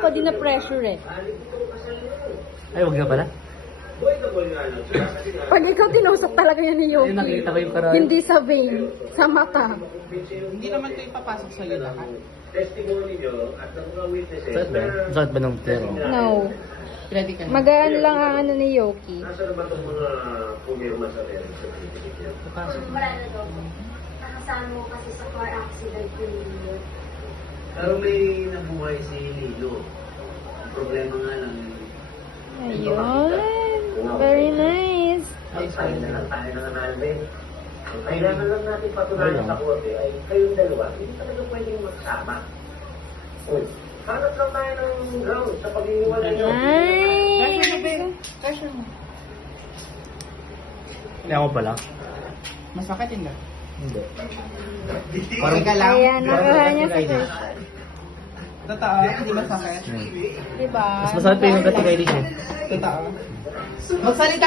ako din na pressure eh. Ay, wag na pala. Pag ikaw tinusok talaga yan ni Ay, Yoki. nakikita ko yung karami. Hindi sa vein, sa mata. Hindi naman ito ipapasok sa'yo lahat. Sakit ba? Sakit ba ng pero? No. Ready ka na? Magaan lang ang ano ni Yoki. Papasok Wala na daw. Nakasama mo kasi sa car accident yung Lilo. Pero may nabuhay si Lilo. Ang problema nga lang, Ayun. Very nice. tayo na lang tayo ng Alvin. Ang kailangan lang natin patunayan sa korte ay kayong dalawa, hindi talaga pwedeng magsama. Hanap lang tayo ng ground sa pag-iiwalay nyo. Nice. Kasha mo. Hindi ako pala. Masakit hindi? Hindi. Parang ka lang. Ayan, nakuha niya sa first. Totoo, hindi masakit. Diba? Mas masakit pa yung kati kay Alicia. Totoo. Magsalita